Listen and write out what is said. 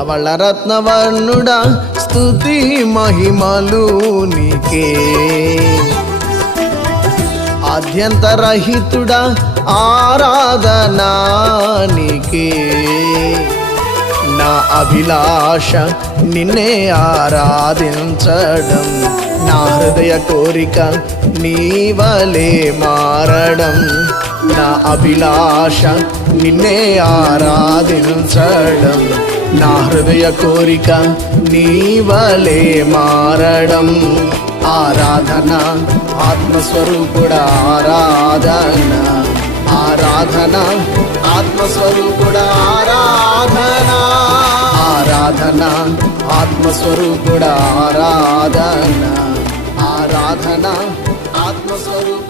ధవళరత్నవర్ణుడా స్తుతి మహిమలు నీకే. ఆద్యంతరహితుడా ఆరాధనా నీకే. నా అభిలాష నిన్నే ఆరాధించడం, నా హృదయ కోరిక నీవలే మారడం. నా అభిలాష నిన్నే ఆరాధించడం, నా హృదయ కోరిక నీవలే మారడం. ఆరాధన ఆత్మస్వరూపుడా ఆరాధన, ఆరాధన ఆత్మస్వరూపుడా ఆరాధన, ఆరాధన ఆత్మస్వరూపుడా ఆరాధన, ఆరాధన ఆత్మస్వరూపు